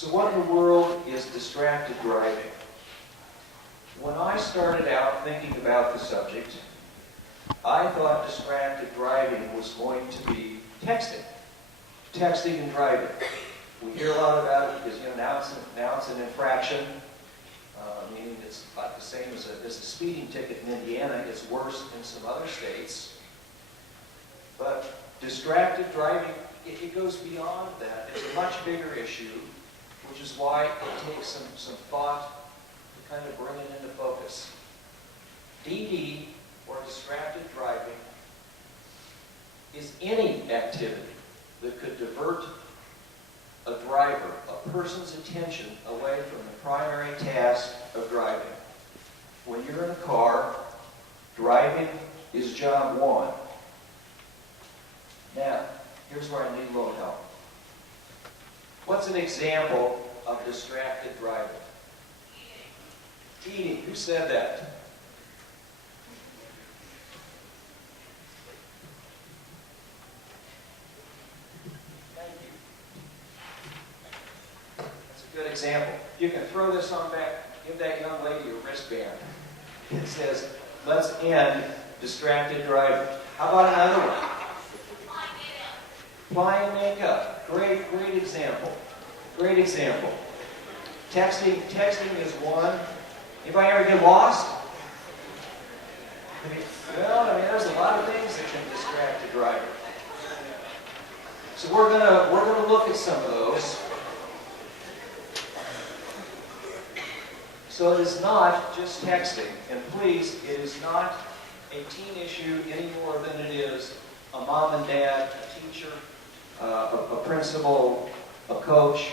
So what in the world is distracted driving? When I started out thinking about the subject, I thought distracted driving was going to be texting. Texting and driving. We hear a lot about it because now it's an infraction, meaning it's about the same as a speeding ticket in Indiana. It's worse in some other states. But distracted driving, it goes beyond that. It's a much bigger issue, which is why it takes some thought to kind of bring it into focus. DD, or distracted driving, is any activity that could divert a driver, a person's attention away from the primary task of driving. When you're in a car, driving is job one. Now, here's where I need a little help. What's an example of distracted driving? Eating. Who said that? Thank you. That's a good example. You can throw this on back. Give that young lady a wristband. It says, let's end distracted driving. How about another one? Applying makeup. Great example. Great example. Texting is one. Anybody ever get lost? Well, there's a lot of things that can distract a driver. So we're gonna look at some of those. So it is not just texting, and please, it is not a teen issue any more than it is a mom and dad, a teacher, a principal, a coach,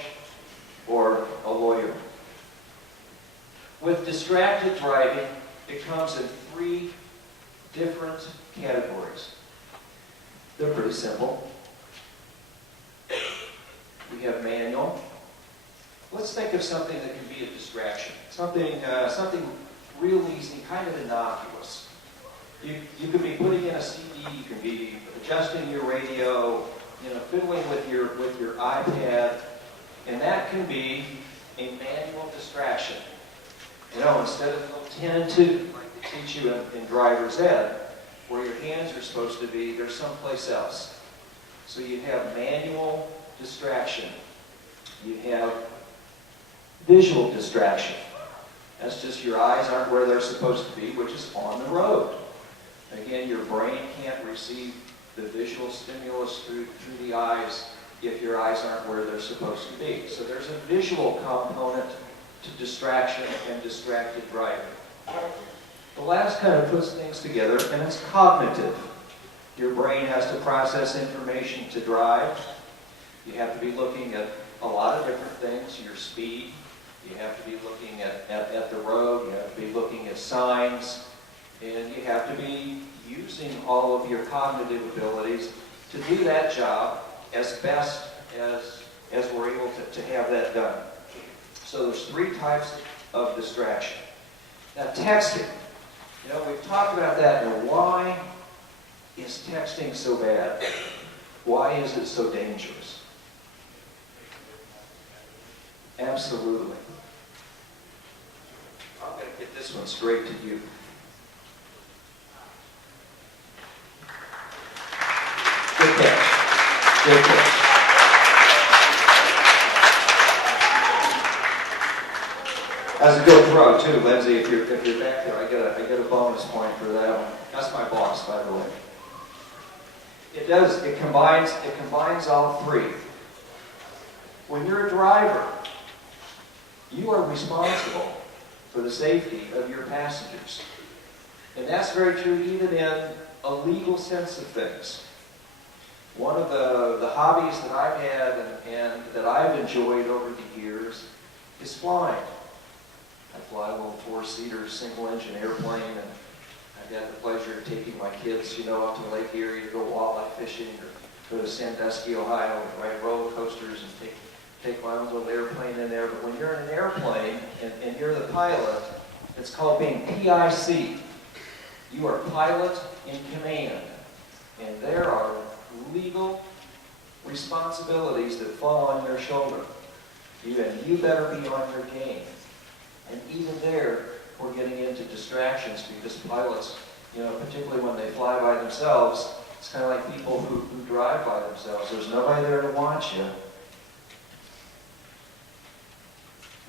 or a lawyer. With distracted driving, it comes in 3 different categories. They're pretty simple. We have manual. Let's think of something that can be a distraction. Something real easy, kind of innocuous. You could be putting in a CD, you can be adjusting your radio, fiddling with your iPad, and that can be a manual distraction. Instead of 10 and 2, like they teach you in driver's ed, where your hands are supposed to be, they're someplace else. So you have manual distraction. You have visual distraction. That's just your eyes aren't where they're supposed to be, which is on the road. Again, your brain can't receive the visual stimulus through the eyes if your eyes aren't where they're supposed to be. So there's a visual component to distraction and distracted driving. The last kind of puts things together, and it's cognitive. Your brain has to process information to drive. You have to be looking at a lot of different things, your speed. You have to be looking at the road. You have to be looking at signs. And you have to be using all of your cognitive abilities to do that job as best as we're able to have that done. So there's 3 types of distraction. Now texting. We've talked about that. Now why is texting so bad? Why is it so dangerous? Absolutely. I'm going to get this one straight to you. Good catch. Good catch. That's a good throw too, Lindsay. If you're back there, I get a bonus point for that one. That's my boss, by the way. It combines all 3. When you're a driver, you are responsible for the safety of your passengers. And that's very true even in a legal sense of things. One of the hobbies that I've had and that I've enjoyed over the years is flying. I fly a little 4-seater single-engine airplane, and I've had the pleasure of taking my kids, up to Lake Erie to go walleye fishing, or go to Sandusky, Ohio, and ride roller coasters and take my own little airplane in there. But when you're in an airplane and you're the pilot, it's called being PIC. You are pilot in command, and there are legal responsibilities that fall on your shoulder. You better be on your game. And even there, we're getting into distractions because pilots, particularly when they fly by themselves, it's kind of like people who drive by themselves. There's nobody there to watch you.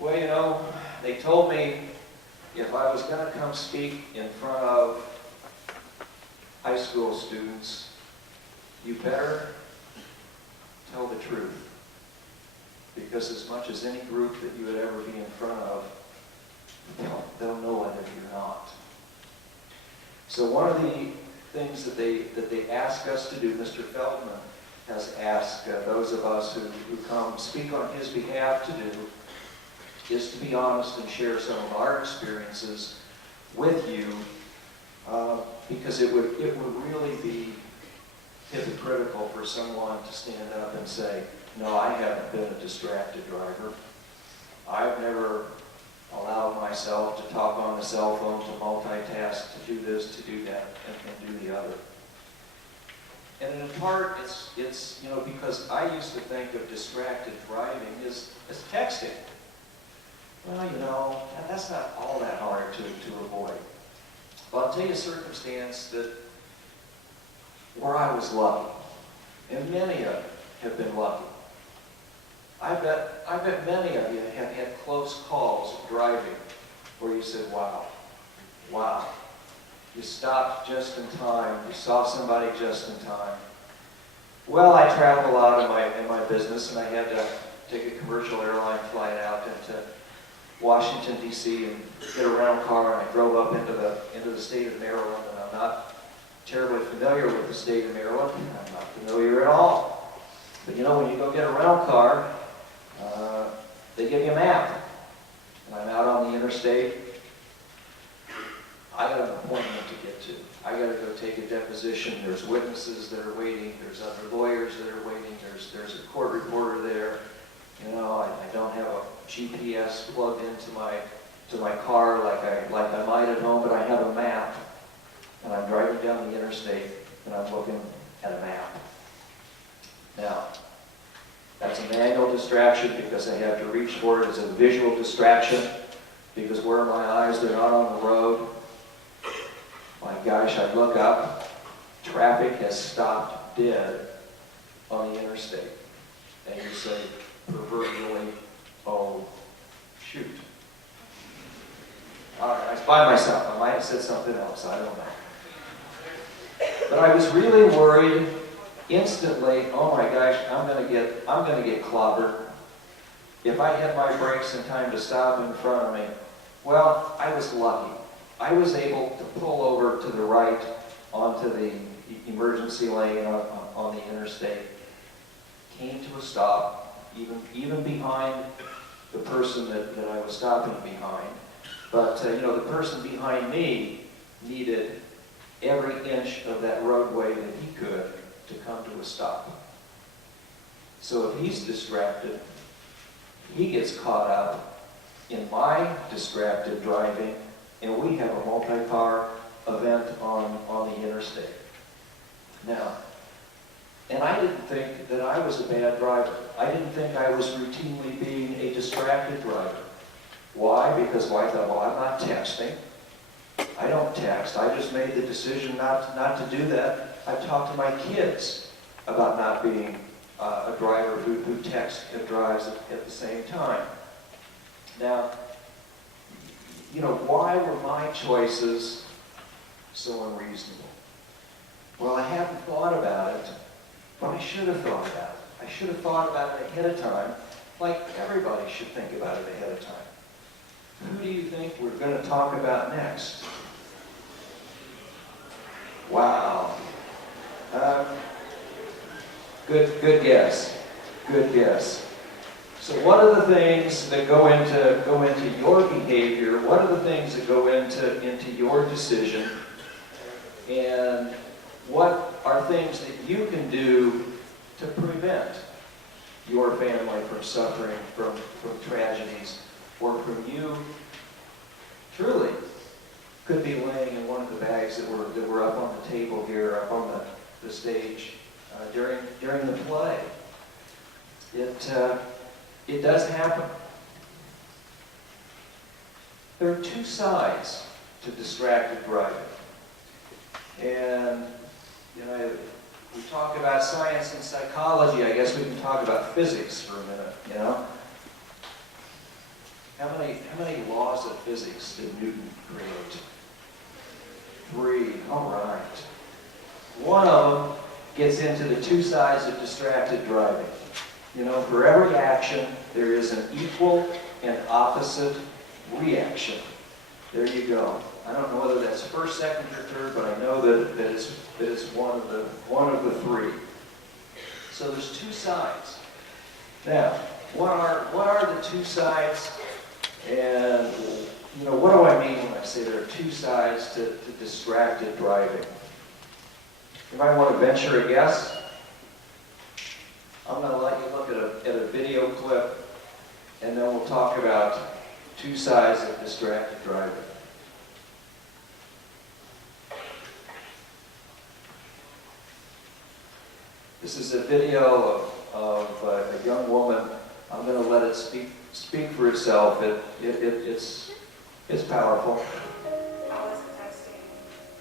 Well, they told me if I was going to come speak in front of high school students, you better tell the truth. Because as much as any group that you would ever be in front of, they'll know whether you're not. So one of the things that they ask us to do, Mr. Feldman has asked those of us who come speak on his behalf to do, is to be honest and share some of our experiences with you, because it would really be hypocritical for someone to stand up and say, no, I haven't been a distracted driver. I've never allowed myself to talk on the cell phone, to multitask, to do this, to do that, and do the other. And in part, it's because I used to think of distracted driving as texting. Well, that's not all that hard to avoid. But I'll tell you a circumstance where I was lucky, and many of you have been lucky. I bet many of you have had close calls driving where you said, wow. You stopped just in time. You saw somebody just in time. Well, I travel a lot in my business, and I had to take a commercial airline flight out into Washington, D.C. and get a rental car, and I drove up into the state of Maryland, and I'm not terribly familiar with the state of Maryland. I'm not familiar at all. But when you go get a rental car, they give you a map. And I'm out on the interstate. I got an appointment to get to. I got to go take a deposition. There's witnesses that are waiting. There's other lawyers that are waiting. There's a court reporter there. I don't have a GPS plugged into my car like I might at home, but I have a map. And I'm driving down the interstate, and I'm looking at a map. Now, that's a manual distraction because I have to reach for it as a visual distraction because where are my eyes? They're not on the road. My gosh, I look up. Traffic has stopped dead on the interstate. And you say, proverbially, oh, shoot. All right, I was by myself. I might have said something else. I don't know. But I was really worried instantly. Oh my gosh, I'm gonna get clobbered. If I hit my brakes in time to stop in front of me, well, I was lucky. I was able to pull over to the right onto the emergency lane on the interstate. Came to a stop, even behind the person that I was stopping behind. But the person behind me needed every inch of that roadway that he could to come to a stop. So if he's distracted, he gets caught up in my distracted driving, and we have a multi-car event on the interstate. Now, and I didn't think that I was a bad driver. I didn't think I was routinely being a distracted driver. Why? Because I thought, well, I'm not texting. I don't text. I just made the decision not to do that. I've talked to my kids about not being a driver who texts and drives at the same time. Now, why were my choices so unreasonable? Well, I haven't thought about it, but I should have thought about it. I should have thought about it ahead of time, like everybody should think about it ahead of time. Who do you think we're going to talk about next? Wow. Good guess. Good guess. So what are the things that go into your behavior? What are the things that go into your decision? And what are things that you can do to prevent your family from suffering from tragedies, or from you truly could be laying in one of the bags that were up on the table here, up on the stage during the play. It does happen. There are two sides to distracted driving. And, you know, we talk about science and psychology. I guess we can talk about physics for a minute, you know? How many laws of physics did Newton create? 3. All right. One of them gets into the two sides of distracted driving. You know, for every action, there is an equal and opposite reaction. There you go. I don't know whether that's first, second, or third, but I know that it's one of the 3. So there's two sides. Now, what are the two sides? And you know, what do I mean when I say there are two sides to distracted driving? You might want to venture a guess. I'm going to let you look at a video clip, and then we'll talk about two sides of distracted driving. This is a video of a young woman. I'm going to let it speak for itself. It's powerful. I wasn't texting.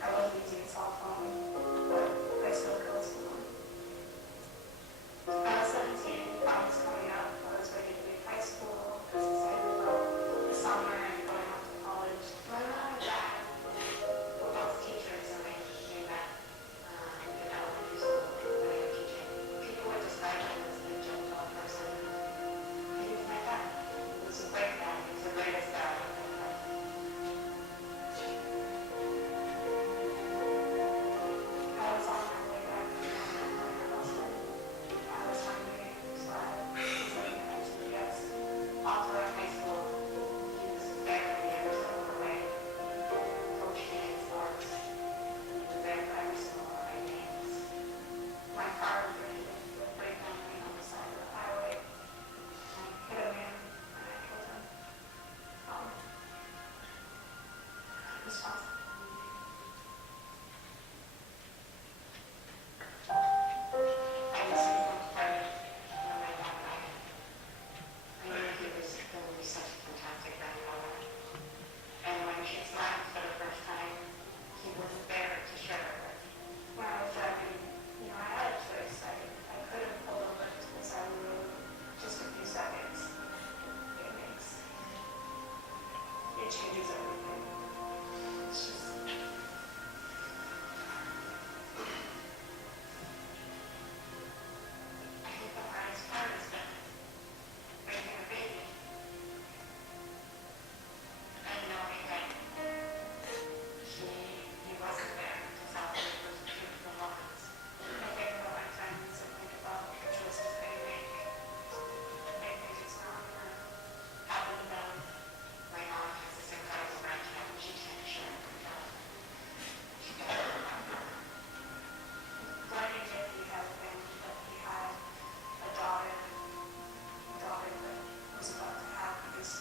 I wasn't using a cell phone, but I still killed someone. I was 17. I was growing up. I was ready to leave high school. I was excited about the summer and going off to college. My mom and dad were both teachers, and I knew that in elementary school when they were teaching. People would describe him as a gentle person. He was my dad. He was a great dad. He was the greatest dad. I was on my way back from my husband. I was hungry, so I was looking at actually yes. All throughout high school, he was very years overweight, coached me in sports. He was there for every single one of my games. My car was ready to break down on the side of the highway. I hit a man and I killed him. Responsible. I was so afraid when my dad died. I knew he was going to be such a fantastic grandfather. And when he left for the first time, he wasn't there to share it with. When I was driving, you know, I had a choice. I could have pulled over to the side of the road just a few seconds. It changes everything. It's just. I think the hardest part is that raising a baby and knowing that he wasn't there to solve the first beautiful moments. I think about my friends and think about the choices they make. I think it's not having them. My mom has this incredible grandchild. She can't share it with them. She doesn't remember. Learning that he had a daughter that was about to have his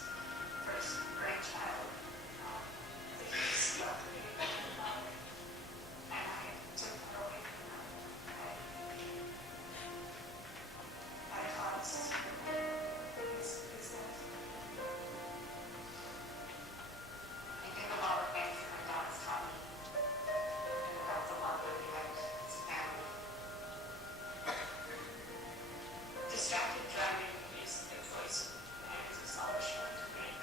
first grandchild. He loved me and I took her away from her. I caused his death. I think of all the things that my dad's taught me and about the love that he had with his family. Distracted driving is the choice and it's a selfish one to make.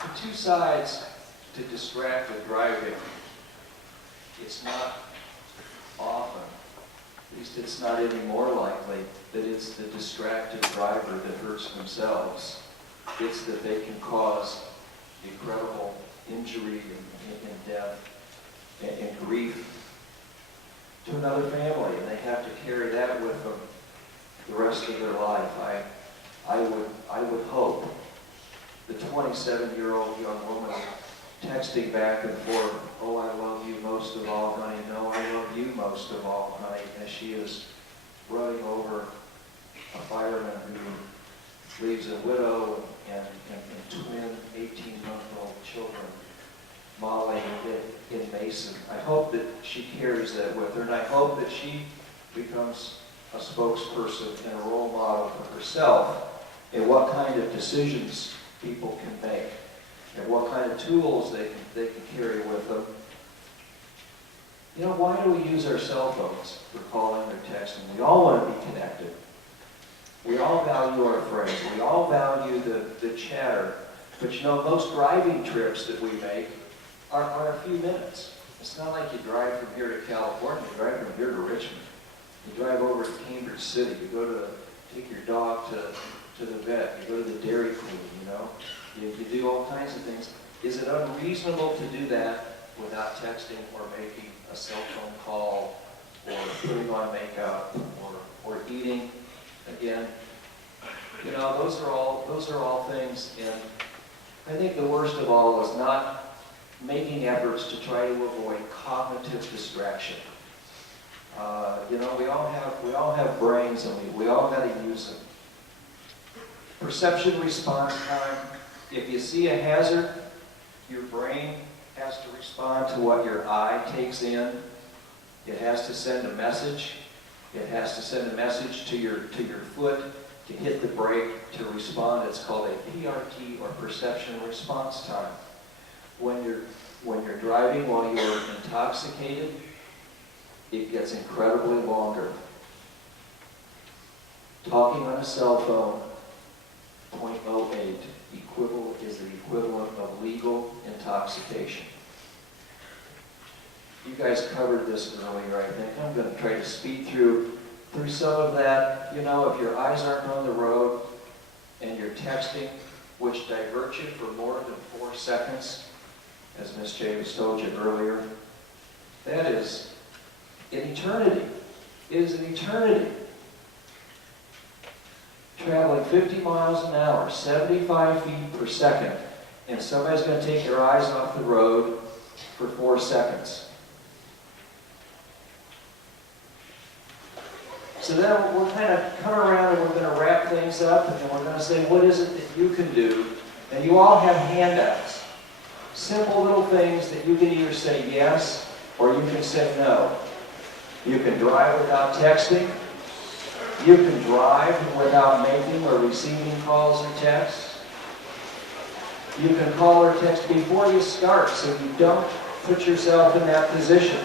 The two sides to distracted driving. It's not often, at least it's not any more likely, that it's the distracted driver that hurts themselves. It's that they can cause incredible injury and death and grief to another family, and they have to carry that with them the rest of their life. I would hope the 27-year-old young woman texting back and forth, "Oh, I love you most of all, honey. No, I love you most of all, honey," as she is running over a fireman leaves a widow and twin 18-month-old children, Molly in Mason. I hope that she carries that with her, and I hope that she becomes a spokesperson and a role model for herself in what kind of decisions people can make and what kind of tools they can carry with them. You know, why do we use our cell phones for calling or texting? We all want to be connected. We all value our friends. We all value the chatter. But you know, most driving trips that we make are a few minutes. It's not like you drive from here to California. You drive from here to Richmond. You drive over to Cambridge City. You go to take your dog to the vet. You go to the Dairy Queen, you know. You do all kinds of things. Is it unreasonable to do that without texting or making a cell phone call or putting on makeup or eating? Again, you know, those are all things, and I think the worst of all is not making efforts to try to avoid cognitive distraction. You know, we all have brains, and we all got to use them. Perception response time. If you see a hazard, your brain has to respond to what your eye takes in. It has to send a message. It has to send a message to your foot to hit the brake to respond. It's called a PRT, or perception response time. When you're driving while you're intoxicated, it gets incredibly longer. Talking on a cell phone, 0.08 is the equivalent of legal intoxication. You guys covered this earlier, I think. I'm going to try to speed through some of that. You know, if your eyes aren't on the road and you're texting, which diverts you for more than 4 seconds, as Ms. James told you earlier, that is an eternity. It is an eternity. Traveling 50 miles an hour, 75 feet per second, and somebody's going to take their eyes off the road for 4 seconds. So then we're kind of come around and we're going to wrap things up, and then we're going to say, what is it that you can do? And you all have handouts. Simple little things that you can either say yes or you can say no. You can drive without texting. You can drive without making or receiving calls or texts. You can call or text before you start so you don't put yourself in that position.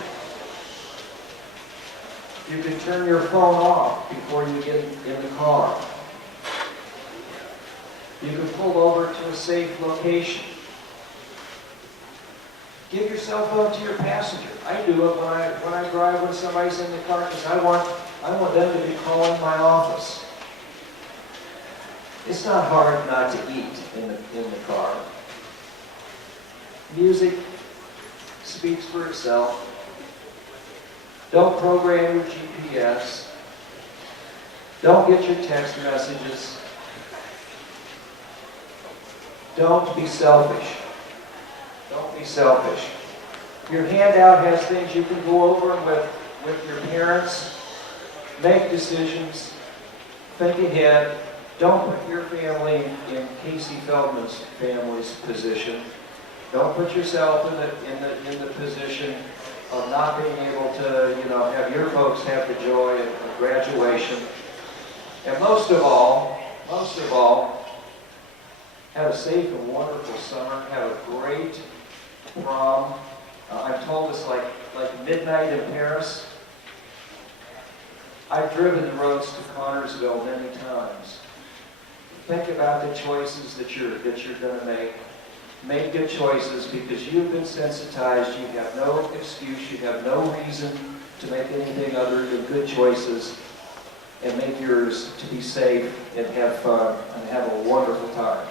You can turn your phone off before you get in the car. You can pull over to a safe location. Give your cell phone to your passenger. I do it when I drive when somebody's in the car, because I want them to be calling my office. It's not hard not to eat in the car. Music speaks for itself. Don't program your GPS. Don't get your text messages. Don't be selfish. Don't be selfish. Your handout has things you can go over with your parents. Make decisions. Think ahead. Don't put your family in Casey Feldman's family's position. Don't put yourself in the position of not being able to, have your folks have the joy of graduation. And most of all, have a safe and wonderful summer. Have a great prom. I'm told it's like midnight in Paris. I've driven the roads to Connorsville many times. Think about the choices that you're going to make. Make good choices, because you've been sensitized. You have no excuse. You have no reason to make anything other than good choices, and make yours to be safe and have fun and have a wonderful time.